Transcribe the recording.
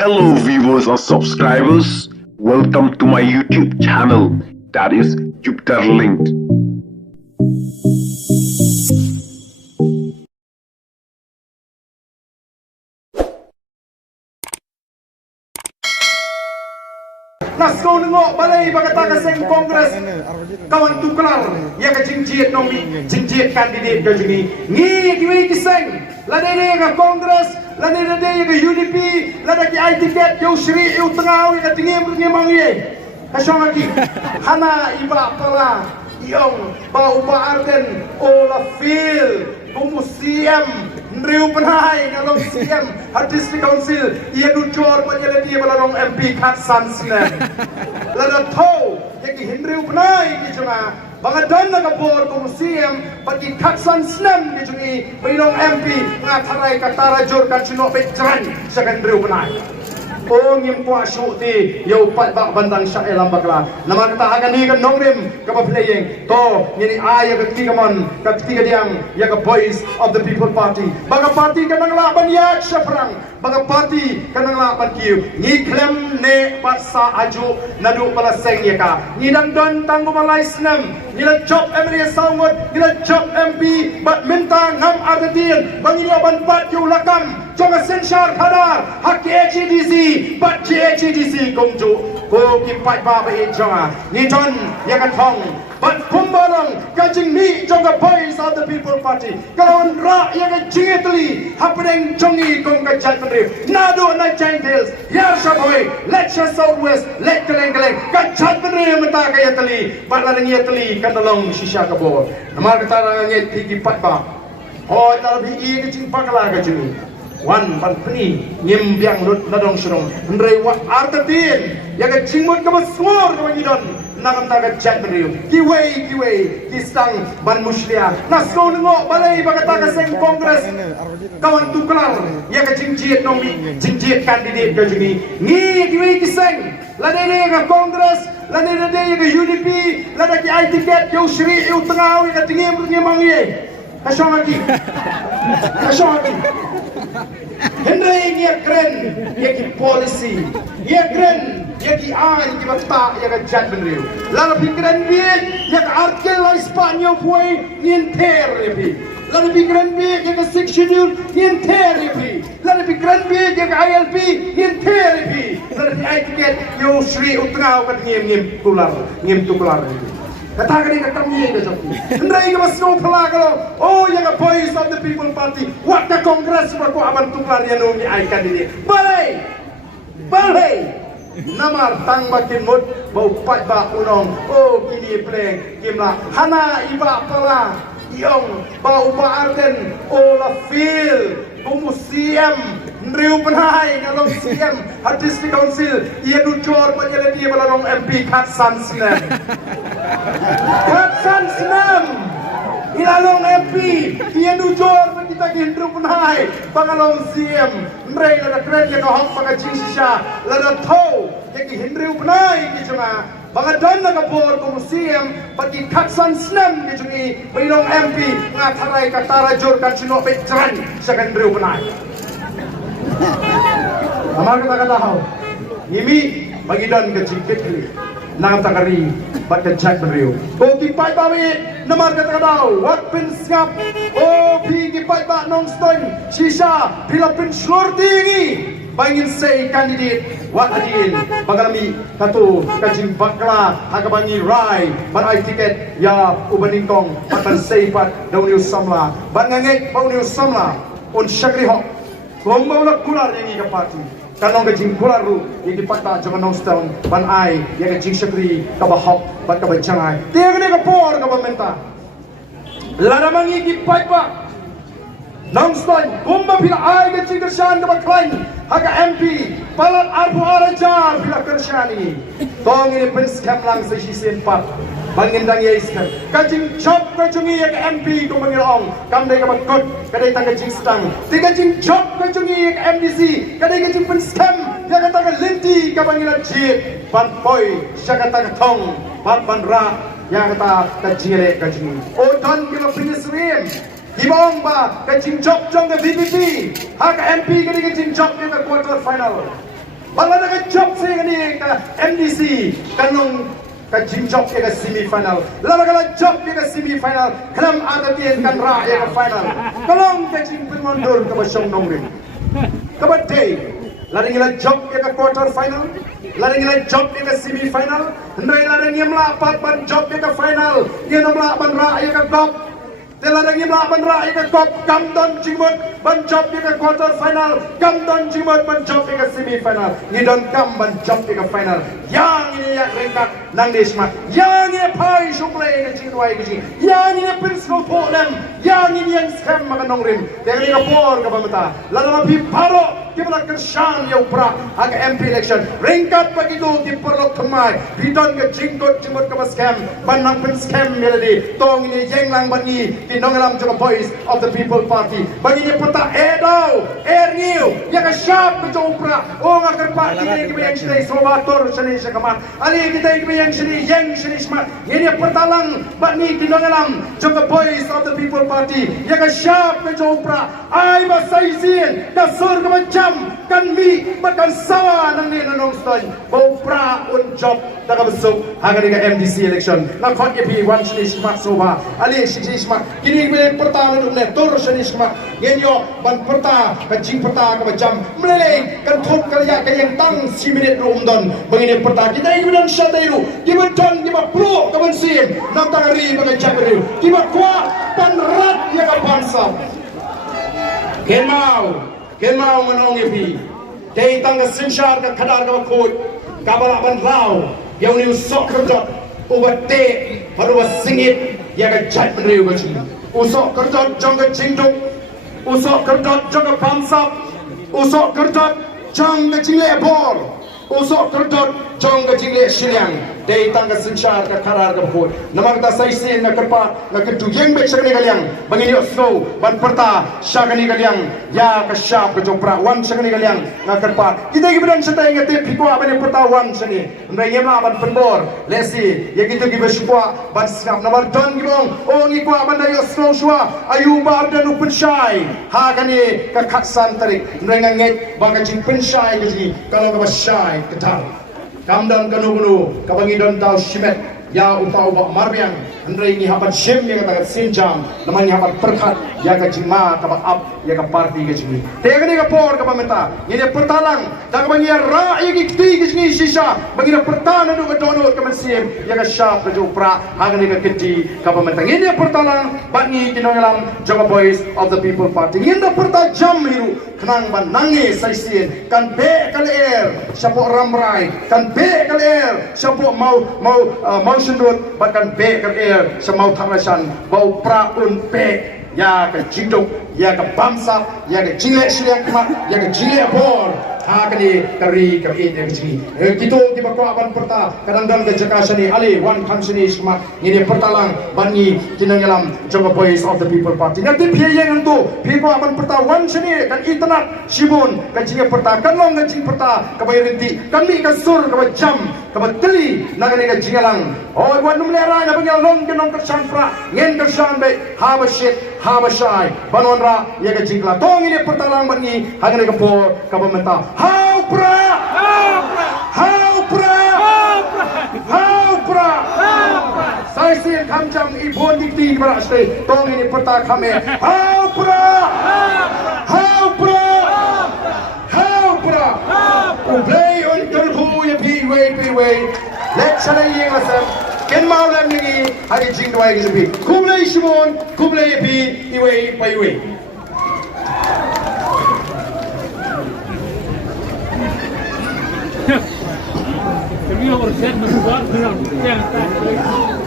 Hello viewers or subscribers, welcome to my YouTube channel, that is Jupiter Linked. Nasko nengok balai bagata kaseng kongres kawan tuklar ya ke jinjit nomi jinjit kandidat ke jini ni kiwi kiseng lade dia ke kongres lade dia ke UDP lade ki ai tiket yo Sri yo tengau ya ke tinggi memang ye kasong lagi hana iba pala yong bau baarden ola feel museum Nriu penai ngalong siam hadis di council ia ducor penjela dia balalong MP Katsan Sinem lada tau yang hindriu penai kijunga bangadan na kapor ko museum bagi Katsan Sinem kijungi balalong MP ngatarai katara jor kan sino pecran sa hindriu penai oh ngim kwa syuti yo pat bak bandang syae lambakla naman tahagan ni kan nongrim ka playing to ni ay ka tigamon ka tigadiang ya ka voice of the people party baga party kanang laban ya syafrang baga party kanang laban kiu ni klem ne patsa aju nadu pala seng ya ka ni dan don tanggo malai snam ni la job MLA saungot ni la job MP bat minta ngam argadin bangi laban pat yu lakam Jangan sensar kadar hak HDC, but HDC kumju. Ko kipat baba ejanga. Ni John yakatong. But kumbalong kajing mi jonga voice of the people party. Kawan ra yaga jingetli happening jongi kong kajat menrif. Nado na jangtels. Yar shaboy. Let share southwest. Let keleng kajat menrif menta kaya teli. But larang ya teli kandalong shisha kabor. Namar kata nget kipat ba. Oh talabi i kajing pakala kajing. Wan panpni nyem biang lut nadong serong ndrei wa artatin yaga cingmut ka masmor ka ngidon nagam taga chat beriu kiwei kisang ban muslia nasko ngo balai bagata ka seng kongres kawan tuklar yaga jinjit nomi jinjit kandidat ka jini ni kiwei kiseng lade dia ka kongres lade dia ka UDP lade ki ai tiket yo Sri yo tengau ya tinggi memang ye kasong lagi Henry dia keren, dia ki policy, dia keren, dia ki ai ki bata, dia ka jat benriu. Lalu pikiran dia, dia ka artikel la Spanyol foi, nienter lepi. Lalu pikiran dia, dia ka six schedule, nienter lepi. Lalu pikiran dia, dia ka ILP, nienter lepi. Lalu di ai tiket, yo Sri Utengau ka ngim tukular. Katakan ini kami ini joki. Hendai kita masuk pelak kalau, oh yang a voice of the people party, waktu kongres berku aman tukar yang nungi aikan ini. Balai. Namar tang makin mud, bau pat bak unong, oh kini pleng, kimla. Hana iba pala, yong bau baarden, ola feel, museum. Nriu penai ngalong siam hadis di council ia ducor penjela dia balalong MP Katsan Sinem ilalong MP ia ducor kita gendru penai bangalong siam nrei lada keren ya kahok pakai shisha lada tau ya ki hendriu penai kijunga bangadan na kapor ko museum bagi Katsan Sinem kijungi bailong MP ngatarai katara jor kan sino pecran sa gendriu penai Amar kata hau, ini bagi dan kecikit ni, nang takari baca chat beriu. Oh kipai bawi, namar kata hau, wat pin skap, oh pi kipai ba nong stone, shisha, bila pin slur tinggi, bangin say kandidat, wat adin, bagalami katu kajing bakla, hakabangi rai, ban ai tiket ya ubaningkong, batan say pat dauniu samla, ban ngangek bauniu samla, on syakri hok. Lomba ulah kular yang ini parti. Kanong kajing kular ru yang dipata jangan nongstone ban ai yang kajing syakri kabahok ban kabacangai. Tiang ni kapor kabamenta. Laramang iki paipa. Nongstone bomba pila ai kajing kersan kabaklain. Haga MP palat arbu arajar pila kersyani. Tong ini penskam lang sa sisin pat. Bangindang yaiskan kajing job kajungi yang MP kumangirong kamdai kabakot kadai tangga jing stang tiga jing job kajungi yang MDC kadai kajing penskam yang kata linti kabangilan jit ban boy syaka tangga tong ban ra yang kata kajile kajungi odan kilo pinisrim Gibong ba kajing job jong ke VPP hak MP kadai kajing job yang ke quarter final Bala na job sa ni ka MDC kanong ka job ka semi-final. Lala ka job ka semi-final. Kanam atatian kan ra ya final. Kalong ka pengondor ka masyong nongrin. Kabate. Lari ngila job ka quarter final. Lari ngila job ka semi-final. Hendai lari ngila pat ban job ka final. Ngila ban ra ya ka gop. Teladang imla banra ika kop kamdon jimut banjop ika quarter final kamdon jimut banjop ika semi final ngidon kam banjop ika final yang ini yak ringkat nang desma yang ini pai shuklay ika jinwai ika yang ini principal problem yang ini yang scam makanong rim tegri ka por ka pamata lalama pi paro kibala kershan ya upra aga MP election ringkat begitu di perlok kemai bidon ke jinggot jimut ka scam banang pen scam melody tong ini jenglang bani kinongalam to the voice of the people party bagi ni peta edo erniu yang syap ke upra oh ngakar parti ni yang sini sobator sini sekamat ali kita yang sini smart ini pertalang bani kinongalam to the voice of the people party yang syap ke upra ai basaizin da sur ke macam kan mi makan sawa nang ni nanong stoy upra un job da ka besok haga ni MDC election na khot EP one sini smart soba ali sini smart kini boleh pertama tu ne tor sini smart genyo ban perta ka jing perta ka macam meleleng kan thot kalya ka yang tang 10 minit rum don bangine perta kita ibudan syadairu gibaton giba pro ka bensin nang tangari bagai jabru giba kwa panrat ya ka pansa Kemau menong epi. Dei tangga sinshar ka khadar ka khoj. Kabala ban rao. Yang ni usok kerjot. Ubate haru singit ya ka jat menriu ka chi. Usok kerjot jang ka jingduk. Usok kerjot jang ka pamsap. Usok kerjot jang ka jingle bor. Usok kerjot jang ka jingle shiliang. Dei tangga sinshar ka khadar ka khoj. Namang ta saisin na kerpa na ketu yang be sakani kaliang. Bangini osno ban perta sakani kaliang. Ya ka syap ka jopra wan sakani kaliang na kerpa. Kita gibidan setai ngate pikwa ban perta wan sani. Ndai yema ban penbor lesi ya kita gibe syukwa ban skap nomor don gibong oh ngikwa ban dai osno shwa ayuba dan upun syai. Ha kani ka khatsan tarik. Ndai nganget baka jing pen syai gaji kalau ka syai ketal. Kamdan kanu kabangidon tau shimet ya utau bak marbiang andrai ni habat shem yang kata sinjam namanya habat perkhat ya ka jima ka up ya ka party ka jimi tegani ka por ka pamenta ini pertalang dak bangi ra igi ti gisni shisha bagi pertana do ka dono ka mensim ya ka shap ka jupra hagani ka kiti ka pamenta ini pertalang bangi kinongalam joga boys of the people party ini perta jam liru kenang ban nangi saisien kan be kal air sapo ramrai kan be kal air sapo mau sundut bahkan be kal air semau tharasan bau praun pe ya ke jinduk ya ke bamsa ya ke jile siliang kemak ya ke jile bor hakani kari ke ide kecil gitu di bakwa ban perta kadang-kadang ke jakasa ni ali one country semak ini pertalang bani tinangalam joga boys of the people party nanti piayang tu people ban perta one sini kan internet sibun kan jinga perta kan long kan jing perta ke bayerinti kami ke sur ke jam ke bateli nagani ke jingalang oh wan numlera na bangya long ke nong ke sanfra ngen ke sanbe habashit habashai banonra ya ke jingla tong ini pertalang bani hagani ke por ke pementa how pra saya sih kamjam ibon dikti berasai tong ini perta kami how pra play on terhu ya pi wait let's say yang asam ken mau lam ni hari jing dua ini pi kumlai shimon kumlai pi iwei pai iwei Kami orang set berbuat, jangan tak.